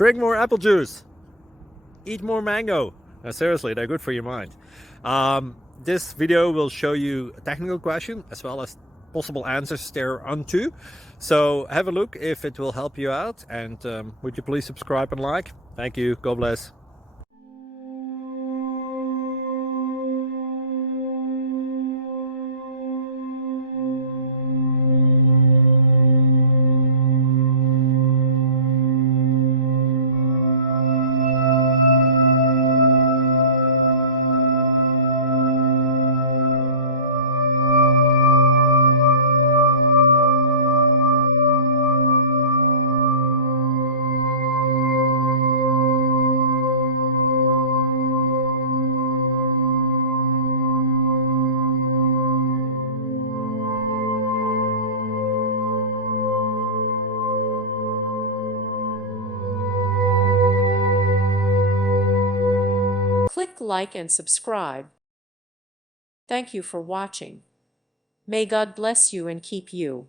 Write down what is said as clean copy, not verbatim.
Drink more apple juice. Eat more mango. Seriously, they're good for your mind. This video will show you a technical question as well as possible answers thereunto. So have a look if it will help you out, and would you please subscribe and like? Thank you. God bless. Click like and subscribe. Thank you for watching. May God bless you and keep you.